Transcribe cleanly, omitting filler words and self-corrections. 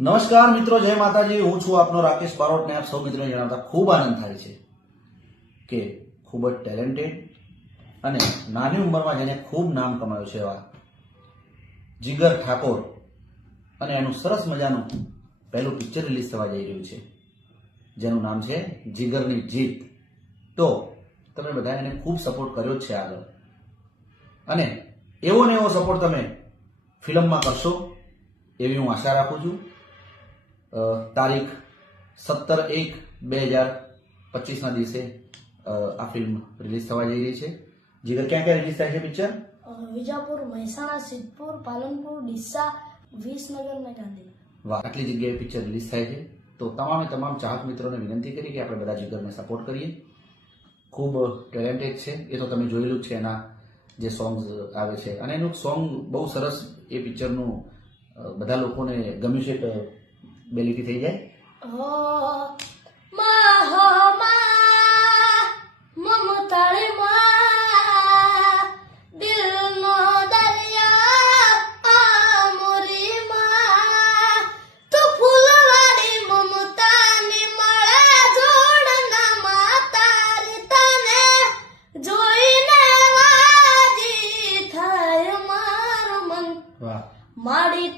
નમસ્કાર મિત્રો, જય માતાજી। હું છું આપનો રાકેશ બારોટ ને આપ સૌ મિત્રોને જણાવતા ખૂબ આનંદ થાય છે કે ખૂબ જ ટેલેન્ટેડ અને નાની ઉંમરમાં જેને ખૂબ નામ કમાયું છે એવા જીગર ઠાકોર અને એનું સરસ મજાનું પહેલું પિક્ચર રિલીઝ થવા જઈ રહ્યું છે જેનું નામ છે જીગરની જીત। તો તમે બધા એને ખૂબ સપોર્ટ કર્યો જ છે આગળ, અને એવો ને એવો સપોર્ટ તમે ફિલ્મમાં કરશો એવી હું આશા રાખું છું। તારીખ 17/1/2025 દિવસે આ ફિલ્મ રિલીઝ થવા જઈ રહી છે। જીગર, ક્યાં ક્યાં રિલીઝ થાય છે પિક્ચર? વિજાપુર, મહેસાણા, સિદ્ધપુર, પાલનપુર, ડીસા, વિસનગર અને ગાંધીનગર। વાહ, આટલી જગ્યાએ પિક્ચર રિલીઝ થાય છે। તો તમામ ચાહક મિત્રોને વિનંતી કરી કે આપણે બધા જીગરને સપોર્ટ કરીએ। ખૂબ ટેલેન્ટેડ છે, એ તો તમે જોયેલું જ છે એના જે સોંગ્સ આવે છે, અને એનું સોંગ બહુ સરસ એ પિક્ચરનું બધા લોકોને ગમ્યું છે કે બેલીટી થઈ જાય। વાહ। માડી